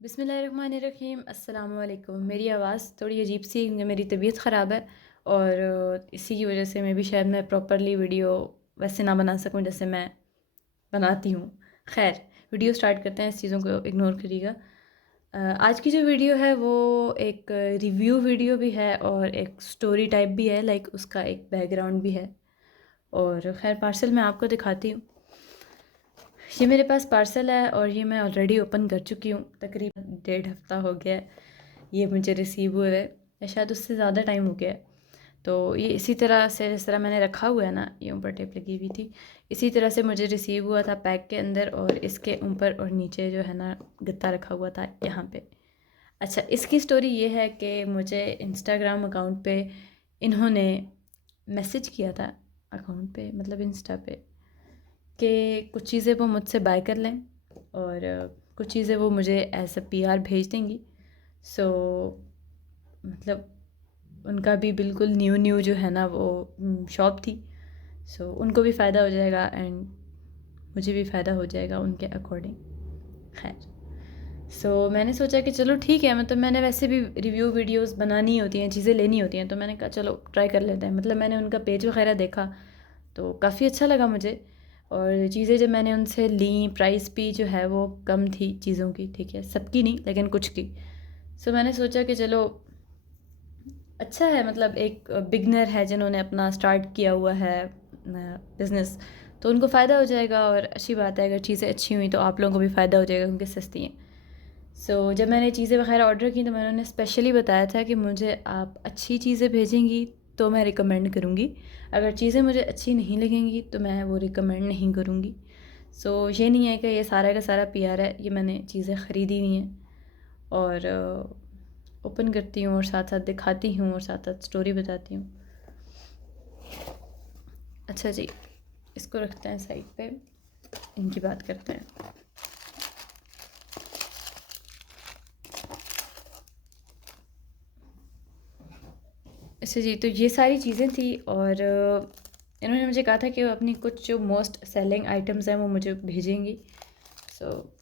बिस्मिल्लाहिर्रहमानिर्रहीम अस्सलाम वालेकुम। मेरी आवाज़ थोड़ी अजीब सी क्योंकि मेरी तबीयत ख़राब है और इसी की वजह से मैं भी शायद मैं प्रॉपरली वीडियो वैसे ना बना सकूं जैसे मैं बनाती हूँ। खैर, वीडियो स्टार्ट करते हैं, इस चीज़ों को इग्नोर करिएगा। आज की जो वीडियो है वो एक रिव्यू वीडियो भी है और एक स्टोरी टाइप भी है, लाइक उसका एक बैकग्राउंड भी है। और खैर, पार्सल मैं आपको दिखाती हूँ। ये मेरे पास पार्सल है और ये मैं ऑलरेडी ओपन कर चुकी हूँ। तकरीबन 1.5 हफ्ता हो गया है ये मुझे रिसीव हुए हुए, या शायद उससे ज़्यादा टाइम हो गया है। तो ये इसी तरह से, जिस तरह मैंने रखा हुआ है ना, ये ऊपर टेप लगी हुई थी, इसी तरह से मुझे रिसीव हुआ था पैक के अंदर। और इसके ऊपर और नीचे जो है ना गत्ता रखा हुआ था यहाँ पे। अच्छा, इसकी स्टोरी ये है कि मुझे इंस्टाग्राम अकाउंट पे इन्होंने मैसेज किया था, अकाउंट पे मतलब इंस्टा पे, कि कुछ चीज़ें वो मुझसे बाय कर लें और कुछ चीज़ें वो मुझे एज अ पीआर भेज देंगी। सो मतलब उनका भी बिल्कुल न्यू न्यू जो है ना वो शॉप थी। सो उनको भी फ़ायदा हो जाएगा एंड मुझे भी फ़ायदा हो जाएगा उनके अकॉर्डिंग। खैर, मैंने सोचा कि चलो ठीक है, मतलब मैंने वैसे भी रिव्यू वीडियोस बनानी होती हैं, चीज़ें लेनी होती हैं, तो मैंने कहा चलो ट्राई कर लेते हैं। मतलब मैंने उनका पेज वगैरह देखा तो काफ़ी अच्छा लगा मुझे। और चीज़ें जब मैंने उनसे ली, प्राइस भी जो है वो कम थी चीज़ों की, ठीक है, सबकी नहीं लेकिन कुछ की। मैंने सोचा कि चलो अच्छा है, मतलब एक बिगनर है जिन्होंने अपना स्टार्ट किया हुआ है बिज़नेस, तो उनको फ़ायदा हो जाएगा। और अच्छी बात है, अगर चीज़ें अच्छी हुई तो आप लोगों को भी फ़ायदा हो जाएगा क्योंकि सस्ती हैं। जब मैंने चीज़ें वगैरह ऑर्डर की तो मैंने उन्हें स्पेशली बताया था कि मुझे आप अच्छी चीज़ें भेजेंगी तो मैं रिकमेंड करूँगी, अगर चीज़ें मुझे अच्छी नहीं लगेंगी तो मैं वो रिकमेंड नहीं करूँगी। ये नहीं है कि ये सारा का सारा पीआर है, ये मैंने चीज़ें ख़रीदी हुई हैं और ओपन करती हूँ और साथ साथ दिखाती हूँ और साथ साथ स्टोरी बताती हूँ। अच्छा जी, इसको रखते हैं साइड पे, इनकी बात करते हैं। अच्छा जी, तो ये सारी चीज़ें थी और इन्होंने मुझे कहा था कि वो अपनी कुछ जो मोस्ट सेलिंग आइटम्स हैं वो मुझे भेजेंगी।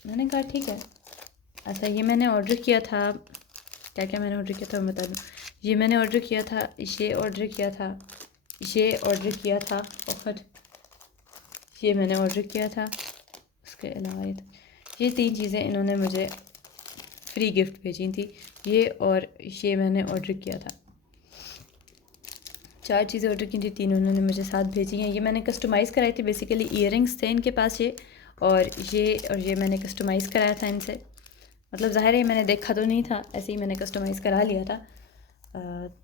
मैंने कहा ठीक है। अच्छा, ये मैंने ऑर्डर किया था, क्या क्या मैंने ऑर्डर किया था मैं बता दूँ। ये मैंने ऑर्डर किया था, ये ऑर्डर किया था, ये ऑर्डर किया था, और ये मैंने ऑर्डर किया था। उसके अलावा ये 3 चीज़ें इन्होंने मुझे फ्री गिफ्ट भेजी थी, ये और ये मैंने ऑर्डर किया था। 4 चीज़ें ऑर्डर की थी, 3 उन्होंने मुझे साथ भेजी हैं। ये मैंने कस्टमाइज़ कराई थी, बेसिकली ईयरिंग्स थे इनके पास ये, और ये मैंने कस्टमाइज़ कराया था इनसे। मतलब ज़ाहिर है मैंने देखा तो नहीं था, ऐसे ही मैंने कस्टमाइज़ करा लिया था।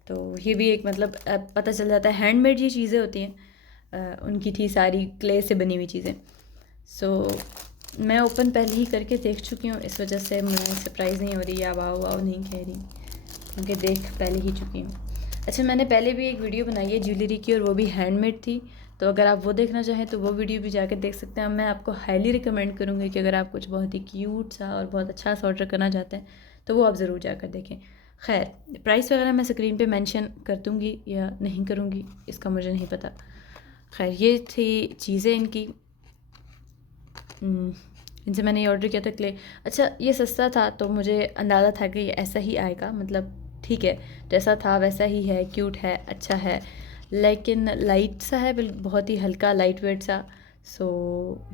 तो ये भी एक मतलब पता चल जाता है, हैंडमेड ये चीज़ें होती हैं। उनकी थी सारी क्ले से बनी हुई चीज़ें। मैं ओपन पहले ही करके देख चुकी हूँ, इस वजह से मैं सरप्राइज़ नहीं हो रही या वाव वाव नहीं कह रही, क्योंकि देख पहले ही चुकी हूँ। अच्छा, मैंने पहले भी एक वीडियो बनाई है ज्वेलरी की और वो भी हैंडमेड थी, तो अगर आप वो देखना चाहें तो वो वीडियो भी जाकर देख सकते हैं। मैं आपको हाईली रिकमेंड करूँगी कि अगर आप कुछ बहुत ही क्यूट सा और बहुत अच्छा सा ऑर्डर करना चाहते हैं तो वो आप ज़रूर जाकर देखें। खैर, प्राइस वगैरह मैं स्क्रीन पे मेंशन कर दूँगी या नहीं करूँगी इसका मुझे नहीं पता। खैर, ये थी चीज़ें इनकी। इनसे मैंने ये ऑर्डर किया था क्ले। अच्छा, ये सस्ता था तो मुझे अंदाज़ा था कि ये ऐसा ही आएगा, मतलब ठीक है, जैसा था वैसा ही है, क्यूट है, अच्छा है, लेकिन लाइट सा है, बहुत ही हल्का लाइट वेट सा।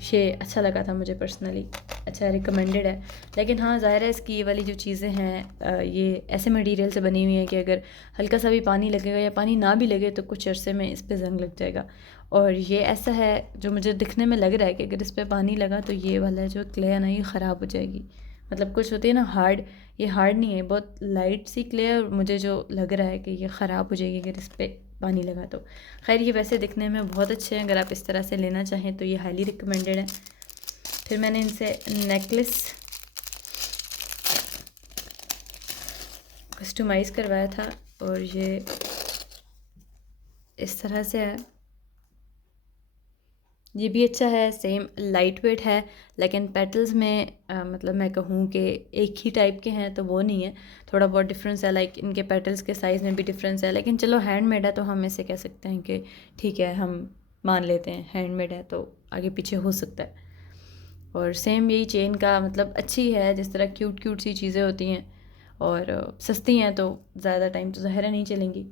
ये अच्छा लगा था मुझे पर्सनली, अच्छा रिकमेंडेड है। लेकिन हाँ, ज़ाहिर है इसकी ये वाली जो चीज़ें हैं ये ऐसे मटेरियल से बनी हुई हैं कि अगर हल्का सा भी पानी लगेगा या पानी ना भी लगे तो कुछ अरसे में इस पर जंग लग जाएगा। और ये ऐसा है जो मुझे दिखने में लग रहा है कि अगर इस पर पानी लगा तो ये वाला जो क्ले है ना ये ख़राब हो जाएगी। मतलब कुछ होती है ना हार्ड, ये हार्ड नहीं है, बहुत लाइट सी क्ले है और मुझे जो लग रहा है कि ये ख़राब हो जाएगी अगर इस पर पानी लगा तो। खैर, ये वैसे दिखने में बहुत अच्छे हैं, अगर आप इस तरह से लेना चाहें तो ये हाईली रिकमेंडेड है। फिर मैंने इनसे नेकलेस कस्टमाइज़ करवाया था और ये इस तरह से है। ये भी अच्छा है, सेम लाइट वेट है, लेकिन पेटल्स में मतलब मैं कहूँ कि एक ही टाइप के हैं तो वो नहीं है, थोड़ा बहुत डिफरेंस है। लाइक इनके पेटल्स के साइज़ में भी डिफरेंस है, लेकिन चलो हैंडमेड है तो हम इसे कह सकते हैं कि ठीक है, हम मान लेते हैं हैंडमेड है तो आगे पीछे हो सकता है। और सेम यही चेन का मतलब अच्छी है, जिस तरह क्यूट क्यूट सी चीज़ें होती हैं और सस्ती हैं तो ज़्यादा टाइम तो ज़ाहिर है नहीं चलेंगी।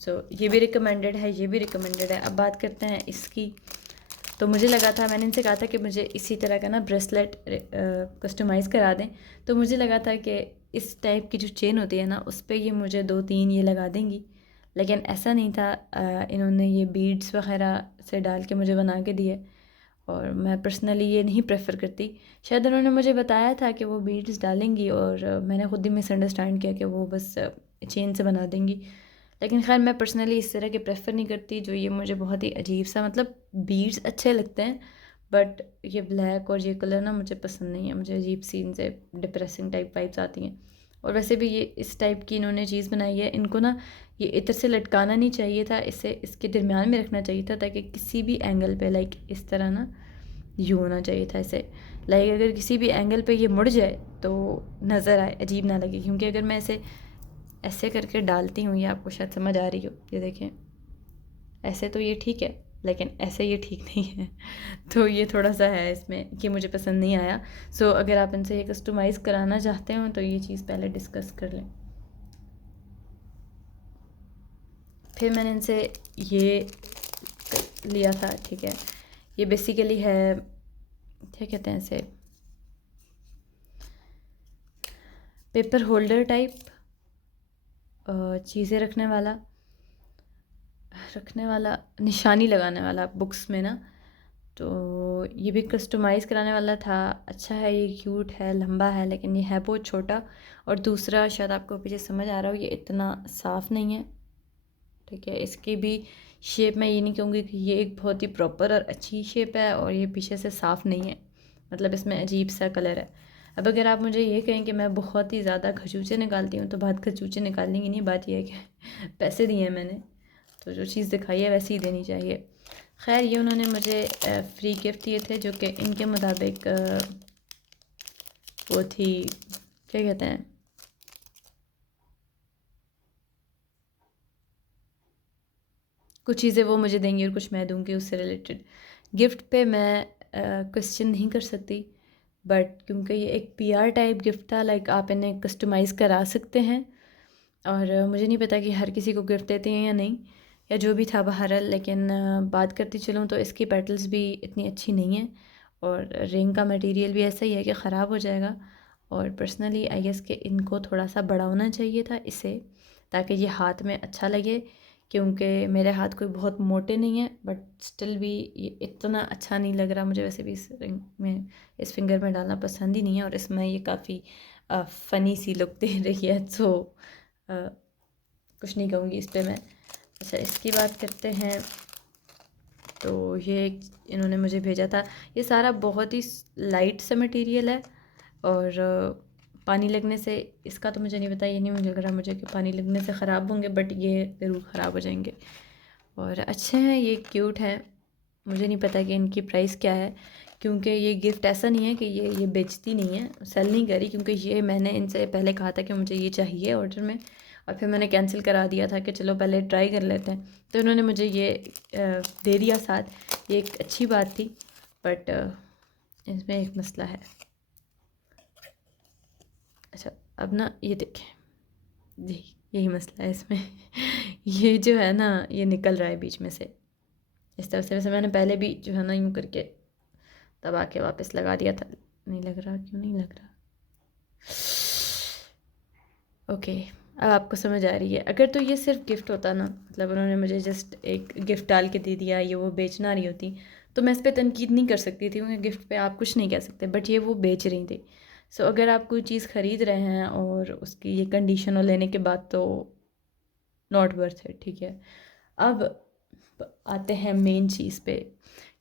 सो ये भी रिकमेंडेड है, ये भी रिकमेंडेड है। अब बात करते हैं इसकी। तो मुझे लगा था, मैंने इनसे कहा था कि मुझे इसी तरह का ना ब्रेसलेट कस्टमाइज़ करा दें। तो मुझे लगा था कि इस टाइप की जो चेन होती है ना, उस पर ये मुझे 2-3 ये लगा देंगी, लेकिन ऐसा नहीं था। इन्होंने ये बीड्स वगैरह से डाल के मुझे बना के दिए और मैं पर्सनली ये नहीं प्रेफर करती। शायद उन्होंने मुझे बताया था कि वो बीड्स डालेंगी और मैंने ख़ुद ही मिसअंडरस्टैंड किया कि वो बस चेन से बना देंगी। लेकिन खैर मैं पर्सनली इस तरह के प्रेफर नहीं करती। जो ये मुझे बहुत ही अजीब सा, मतलब बीड्स अच्छे लगते हैं बट ये ब्लैक और ये कलर ना मुझे पसंद नहीं है। मुझे अजीब सी इनसे डिप्रेसिंग टाइप वाइब्स आती हैं। और वैसे भी ये इस टाइप की इन्होंने चीज़ बनाई है, इनको ना ये इधर से लटकाना नहीं चाहिए था, इसे इसके दरमियान में रखना चाहिए था ताकि किसी भी एंगल पे लाइक इस तरह ना यूँ होना चाहिए था इसे। लाइक अगर किसी भी एंगल पे ये मुड़ जाए तो नज़र आए, अजीब ना लगे। क्योंकि अगर मैं इसे ऐसे करके डालती हूँ, ये आपको शायद समझ आ रही हो, ये देखें, ऐसे तो ये ठीक है लेकिन ऐसे ये ठीक नहीं है। तो ये थोड़ा सा है इसमें कि मुझे पसंद नहीं आया। सो अगर आप इनसे ये कस्टमाइज़ कराना चाहते हो तो ये चीज़ पहले डिस्कस कर लें। फिर मैंने इनसे ये लिया था, ठीक है। ये बेसिकली है, क्या कहते हैं इसे, पेपर होल्डर टाइप, चीज़ें रखने वाला निशानी लगाने वाला बुक्स में ना। तो ये भी कस्टमाइज़ कराने वाला था। अच्छा है, ये क्यूट है, लंबा है, लेकिन ये है बहुत छोटा। और दूसरा शायद आपको पीछे समझ आ रहा हो, ये इतना साफ़ नहीं है, ठीक है। इसकी भी शेप मैं ये नहीं कहूँगी कि ये एक बहुत ही प्रॉपर और अच्छी शेप है और ये पीछे से साफ़ नहीं है, मतलब इसमें अजीब सा कलर है। अब अगर आप मुझे ये कहें कि मैं बहुत ही ज़्यादा खचूचे निकालती हूँ तो बात खचूचे निकालने की नहीं, बात यह है कि पैसे दिए हैं मैंने तो जो चीज़ दिखाई है वैसे ही देनी चाहिए। खैर ये उन्होंने मुझे फ्री गिफ्ट दिए थे जो कि इनके मुताबिक वो थी, क्या कहते हैं, कुछ चीज़ें वो मुझे देंगी और कुछ मैं दूंगी उससे रिलेटेड। गिफ्ट पे मैं क्वेश्चन नहीं कर सकती, बट क्योंकि ये एक पीआर टाइप गिफ्ट था, लाइक आप इन्हें कस्टमाइज़ करा सकते हैं। और मुझे नहीं पता कि हर किसी को गिफ्ट देते हैं या नहीं, या जो भी था बहरहाल। लेकिन बात करती चलूँ तो इसकी पेटल्स भी इतनी अच्छी नहीं है और रिंग का मटेरियल भी ऐसा ही है कि ख़राब हो जाएगा। और पर्सनली आई गेस कि इनको थोड़ा सा बड़ा होना चाहिए था इसे, ताकि ये हाथ में अच्छा लगे। क्योंकि मेरे हाथ कोई बहुत मोटे नहीं है बट स्टिल भी ये इतना अच्छा नहीं लग रहा मुझे। वैसे भी इस रिंग में, इस फिंगर में डालना पसंद ही नहीं है और इसमें ये काफ़ी फ़नी सी लुक दे रही है। तो कुछ नहीं कहूँगी इस पे मैं। अच्छा इसकी बात करते हैं। तो ये इन्होंने मुझे भेजा था, ये सारा बहुत ही लाइट सा मटेरियल है और पानी लगने से, इसका तो मुझे नहीं पता, ये नहीं मुझे लग रहा मुझे कि पानी लगने से ख़राब होंगे, बट ये ज़रूर ख़राब हो जाएंगे। और अच्छे हैं, ये क्यूट है। मुझे नहीं पता कि इनकी प्राइस क्या है, क्योंकि ये गिफ्ट ऐसा नहीं है कि ये बेचती नहीं है, सेल नहीं करी। क्योंकि ये मैंने इनसे पहले कहा था कि मुझे ये चाहिए ऑर्डर में, और फिर मैंने कैंसिल करा दिया था कि चलो पहले ट्राई कर लेते हैं। तो इन्होंने मुझे ये दे दिया साथ, ये एक अच्छी बात थी। बट इसमें एक मसला है। अच्छा अब ना ये देखें जी, यही मसला है इसमें। ये जो है ना, ये निकल रहा है बीच में से इस तरह से। वैसे मैंने पहले भी जो है ना यूँ करके दबा के वापस लगा दिया था। नहीं लग रहा, क्यों नहीं लग रहा? ओके, अब आपको समझ आ रही है। अगर तो ये सिर्फ गिफ्ट होता ना, मतलब उन्होंने मुझे जस्ट एक गिफ्ट डाल के दे दिया, ये वो बेचना रही होती, तो मैं इस पर तनकीद नहीं कर सकती थी, क्योंकि गिफ्ट पे आप कुछ नहीं कह सकते। बट ये वो बेच रही थी। सो अगर आप कोई चीज़ ख़रीद रहे हैं और उसकी ये कंडीशन और लेने के बाद, तो नॉट वर्थ है, ठीक है। अब आते हैं मेन चीज़ पे।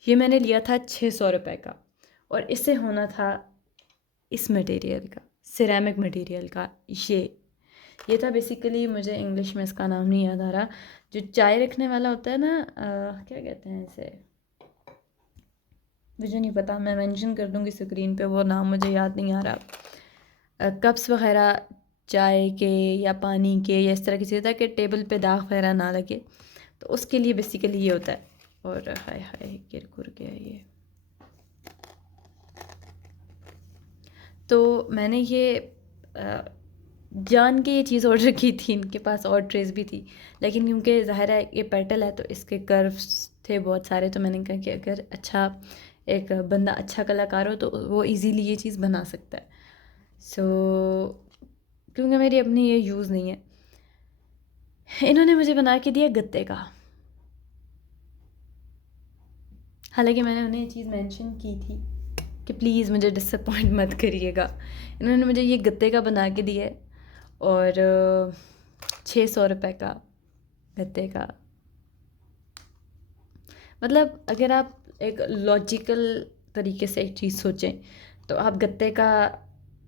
ये मैंने लिया था 600 रुपये का, और इससे होना था इस मटेरियल का, सिरेमिक मटेरियल का। ये था बेसिकली, मुझे इंग्लिश में इसका नाम नहीं याद आ रहा, जो चाय रखने वाला होता है ना, क्या कहते हैं इसे, मुझे नहीं पता, मैं मेंशन कर दूँगी स्क्रीन पे, वो नाम मुझे याद नहीं आ रहा। कप्स वगैरह चाय के या पानी के या इस तरह की चीज़ें, ताकि टेबल पे दाग वगैरह ना लगे, तो उसके लिए बेसिकली ये होता है। और हाय हाय गिर गुर गया ये। तो मैंने ये अ, जान के ये चीज़ ऑर्डर की थी, इनके पास और ट्रेस भी थी, लेकिन क्योंकि ज़ाहिर है ये पेटल है तो इसके कर्व्स थे बहुत सारे, तो मैंने कहा कि अगर अच्छा एक बंदा अच्छा कलाकार हो तो वो इजीली ये चीज़ बना सकता है। सो क्योंकि मेरी अपनी ये यूज़ नहीं है, इन्होंने मुझे बना के दिया गत्ते का। हालांकि मैंने उन्हें ये चीज़ मेंशन की थी कि प्लीज़ मुझे डिसअपॉइंट मत करिएगा। इन्होंने मुझे ये गत्ते का बना के दिया है, और 600 रुपये का गत्ते का। मतलब अगर आप एक लॉजिकल तरीके से एक चीज़ सोचें तो आप गत्ते का,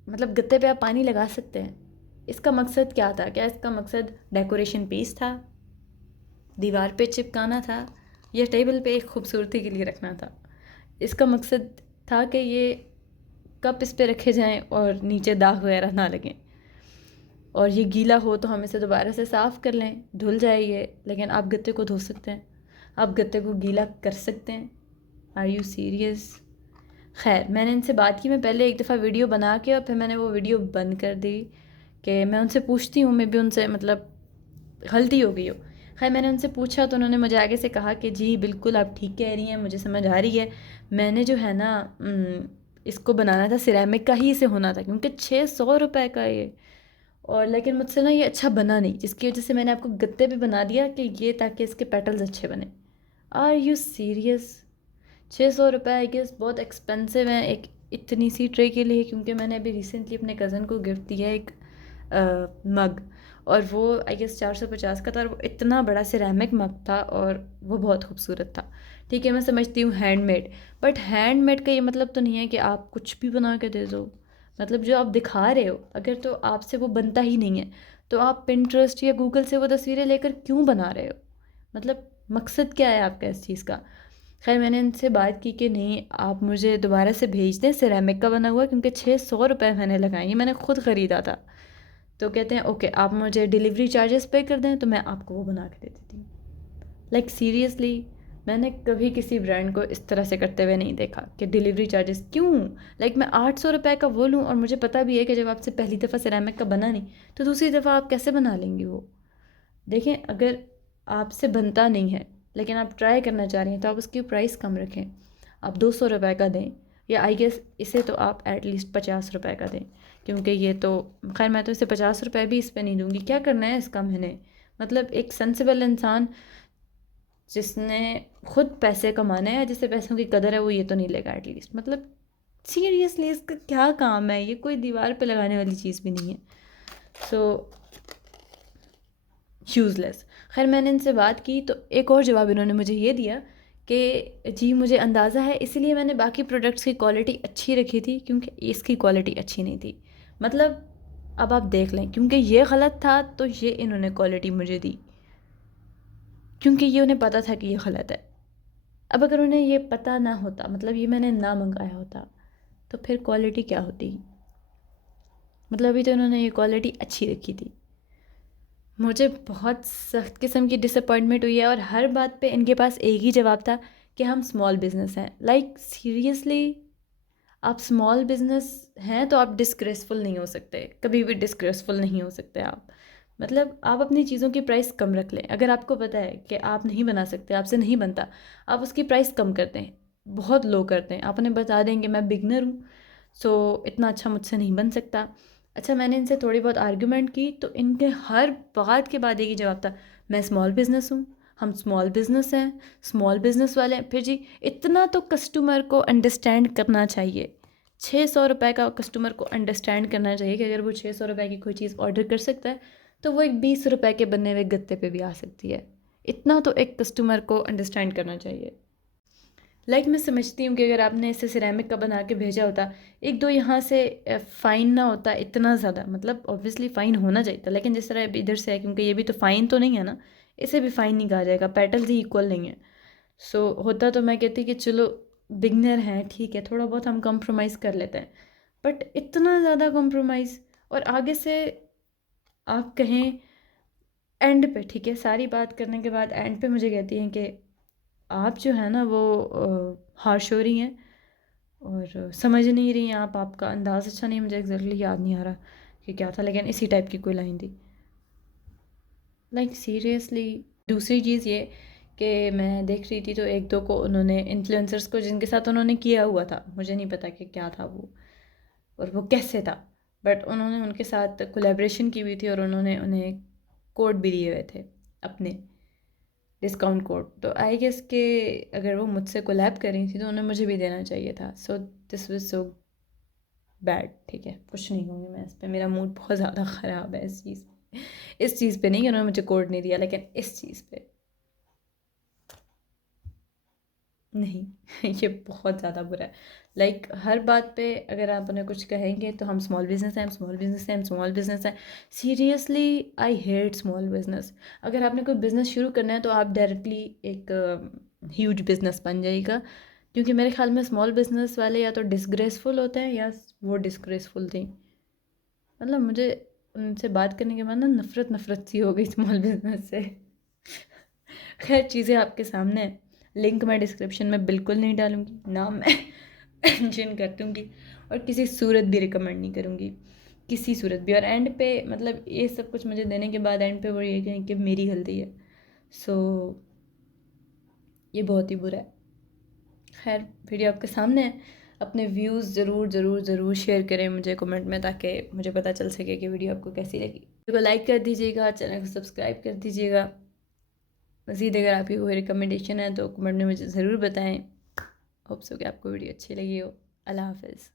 मतलब गत्ते पे आप पानी लगा सकते हैं। इसका मकसद क्या था? क्या इसका मकसद डेकोरेशन पीस था, दीवार पे चिपकाना था, या टेबल पे एक खूबसूरती के लिए रखना था? इसका मकसद था कि ये कप इस पे रखे जाएं और नीचे दाग वगैरह ना लगें, और ये गीला हो तो हम इसे दोबारा से साफ़ कर लें, धुल जाए ये। लेकिन आप गत्ते को धो सकते हैं, आप गत्ते को गीला कर सकते हैं। Are you serious? खैर, मैंने इनसे बात की। मैं पहले एक दफ़ा वीडियो बना के और फिर मैंने वो वीडियो बंद कर दी कि मैं उनसे पूछती हूँ, मैं भी उनसे मतलब गलती हो गई हो। खैर, मैंने उनसे पूछा तो उन्होंने मुझे आगे से कहा कि जी बिल्कुल आप ठीक कह रही हैं, मुझे समझ आ रही है। मैंने जो है ना इसको बनाना था सिरेमिक का ही इसे होना था, क्योंकि 600 रुपये का ये। और लेकिन मुझसे ना ये अच्छा बना नहीं, जिसकी वजह से मैंने आपको गत्ते पे बना दिया कि ये ताकि इसके पेटल्स अच्छे बने। Are you serious? 600 रुपये आई गेस बहुत एक्सपेंसिव हैं एक इतनी सी ट्रे के लिए, क्योंकि मैंने अभी रिसेंटली अपने कज़न को गिफ्ट दिया एक मग, और वो आई गेस 450 का था, और वो इतना बड़ा सिरेमिक मग था और वो बहुत खूबसूरत था। ठीक है, मैं समझती हूँ हैंडमेड, बट हैंडमेड का ये मतलब तो नहीं है कि आप कुछ भी बना के दे दो। मतलब जो आप दिखा रहे हो, अगर तो आपसे वो बनता ही नहीं है तो आप पिंटरेस्ट या गूगल से वो तस्वीरें लेकर क्यों बना रहे हो? मतलब मकसद क्या है आपका इस चीज़ का? खैर, मैंने इनसे बात की कि नहीं, आप मुझे दोबारा से भेज दें सिरेमिक का बना हुआ, क्योंकि 600 रुपये मैंने लगाए, ये मैंने खुद ख़रीदा था। तो कहते हैं ओके, आप मुझे डिलीवरी चार्जेस पे कर दें तो मैं आपको वो बना के दे देती हूँ। लाइक सीरियसली, मैंने कभी किसी ब्रांड को इस तरह से करते हुए नहीं देखा कि डिलीवरी चार्जेस क्यों। लाइक मैं 800 रुपये का वो लूँ, और मुझे पता भी है कि जब आपसे पहली दफ़ा सिरेमिक का बना नहीं तो दूसरी दफ़ा आप कैसे बना लेंगी वो? देखें, अगर आपसे बनता नहीं है लेकिन आप ट्राई करना चाह रही हैं तो आप उसकी प्राइस कम रखें। आप 200 रुपये का दें, या आई गेस इसे तो आप एटलीस्ट 50 रुपये का दें, क्योंकि ये तो, खैर मैं तो इसे 50 रुपये भी इस पर नहीं दूंगी। क्या करना है इसका मैंने? मतलब एक सेंसिबल इंसान जिसने खुद पैसे कमाने हैं, जिसे पैसों की कदर है, वो ये तो नहीं लेगा एटलीस्ट। मतलब सीरियसली इसका क्या काम है? ये कोई दीवार पे लगाने वाली चीज़ भी नहीं है। सो यूज़लेस। खैर, मैंने इनसे बात की तो एक और जवाब इन्होंने मुझे ये दिया कि जी मुझे अंदाज़ा है, इसीलिए मैंने बाकी प्रोडक्ट्स की क्वालिटी अच्छी रखी थी, क्योंकि इसकी क्वालिटी अच्छी नहीं थी। मतलब अब आप देख लें, क्योंकि ये गलत था तो ये इन्होंने क्वालिटी मुझे दी, क्योंकि ये उन्हें पता था कि ये गलत है। अब अगर उन्हें ये पता ना होता, मतलब ये मैंने ना मंगाया होता, तो फिर क्वालिटी क्या होती? मतलब अभी तो इन्होंने ये क्वालिटी अच्छी रखी थी। मुझे बहुत सख्त किस्म की डिसअपॉइंटमेंट हुई है, और हर बात पे इनके पास एक ही जवाब था कि हम स्मॉल बिज़नेस हैं। लाइक सीरियसली, आप स्मॉल बिज़नेस हैं तो आप डिस्ग्रेसफुल नहीं हो सकते, कभी भी डिस्ग्रेसफुल नहीं हो सकते आप। मतलब आप अपनी चीज़ों की प्राइस कम रख लें। अगर आपको पता है कि आप नहीं बना सकते, आपसे नहीं बनता, आप उसकी प्राइस कम कर दें, बहुत लो कर दें। आप उन्हें बता देंगे मैं बिगनर हूँ, सो इतना अच्छा मुझसे नहीं बन सकता। अच्छा, मैंने इनसे थोड़ी बहुत आर्गुमेंट की तो इनके हर बात के बाद एक ही जवाब था, मैं स्मॉल बिज़नेस हूँ, हम स्मॉल बिज़नेस हैं, स्मॉल बिज़नेस वाले हैं। फिर जी, इतना तो कस्टमर को अंडरस्टैंड करना चाहिए। 600 रुपये का कस्टमर को अंडरस्टैंड करना चाहिए कि अगर वो 600 रुपये की कोई चीज़ ऑर्डर कर सकता है तो वो एक 20 रुपये के बने हुए गत्ते पे भी आ सकती है। इतना तो एक कस्टमर को अंडरस्टैंड करना चाहिए। लाइक मैं समझती हूँ कि अगर आपने इसे सिरेमिक का बना के भेजा होता, एक दो यहाँ से फ़ाइन ना होता इतना ज़्यादा, मतलब ऑब्वियसली फ़ाइन होना चाहिए था, लेकिन जिस तरह अभी इधर से है, क्योंकि ये भी तो फ़ाइन तो नहीं है ना, इसे भी फ़ाइन नहीं कहा जाएगा, पेटल्स ही इक्वल नहीं है। सो होता तो मैं कहती कि चलो बिगनर हैं, ठीक है, थोड़ा बहुत हम कॉम्प्रोमाइज़ कर लेते हैं, बट इतना ज़्यादा कॉम्प्रोमाइज़। और आगे से आप कहें एंड पे, ठीक है, सारी बात करने के बाद एंड पे मुझे कहती हैं कि आप जो है ना वो हार्श हो रही हैं, और समझ नहीं रही आप, आपका अंदाज़ अच्छा नहीं, मुझे एग्जैक्टली याद नहीं आ रहा कि क्या था, लेकिन इसी टाइप की कोई लाइन थी। Like seriously. दूसरी चीज़ ये कि मैं देख रही थी तो एक दो को उन्होंने, इन्फ्लुएंसर्स को जिनके साथ उन्होंने किया हुआ था, मुझे नहीं पता कि क्या था वो और वो कैसे था, बट उन्होंने उनके साथ कोलैबोरेशन की हुई थी और उन्होंने उन्हें कोड भी दिए हुए थे अपने, डिस्काउंट कोड। तो आई गेस के अगर वो मुझसे कोलैब कर रही थी तो उन्हें मुझे भी देना चाहिए था। So this was so bad. ठीक है, कुछ नहीं कहूँगी मैं इस पर, मेरा मूड बहुत ज़्यादा ख़राब है इस चीज़ पे। इस चीज़ पे नहीं कि उन्होंने मुझे कोड नहीं दिया, लेकिन इस चीज़ पे नहीं। ये बहुत ज़्यादा बुरा है। लाइक हर बात पे अगर आप उन्हें कुछ कहेंगे तो हम स्मॉल बिजनेस हैं, हम स्मॉल बिजनेस हैं, हम स्मॉल बिजनेस हैं। Seriously, I hate small business. अगर आपने कोई बिज़नेस शुरू करना है तो आप डायरेक्टली एक ह्यूज बिजनेस बन जाएगा, क्योंकि मेरे ख्याल में स्मॉल बिजनेस वाले या तो डिसग्रेसफुल होते हैं या वो डिसग्रेसफुल थी। मतलब मुझे उनसे बात करने के बाद ना नफ़रत नफ़रत सी हो गई स्मॉल बिजनेस से। खैर, चीज़ें आपके सामने हैं। लिंक मैं डिस्क्रिप्शन में बिल्कुल नहीं डालूँगी, ना मैं मेंशन कर दूँगी, और किसी सूरत भी रिकमेंड नहीं करूँगी, किसी सूरत भी। और एंड पे मतलब ये सब कुछ मुझे देने के बाद एंड पे वो ये कहें कि मेरी गलती है। सो ये बहुत ही बुरा है। खैर, वीडियो आपके सामने है। अपने व्यूज़ ज़रूर ज़रूर ज़रूर शेयर करें मुझे कमेंट में, ताकि मुझे पता चल सके कि वीडियो आपको कैसी लगी। वीडियो को लाइक कर दीजिएगा, चैनल को सब्सक्राइब कर दीजिएगा। मज़ीद अगर आपकी कोई रिकमेंडेशन है तो कमेंट में मुझे ज़रूर बताएं। होप सो कि आपको वीडियो अच्छी लगी हो। अल्लाह हाफ़िज़।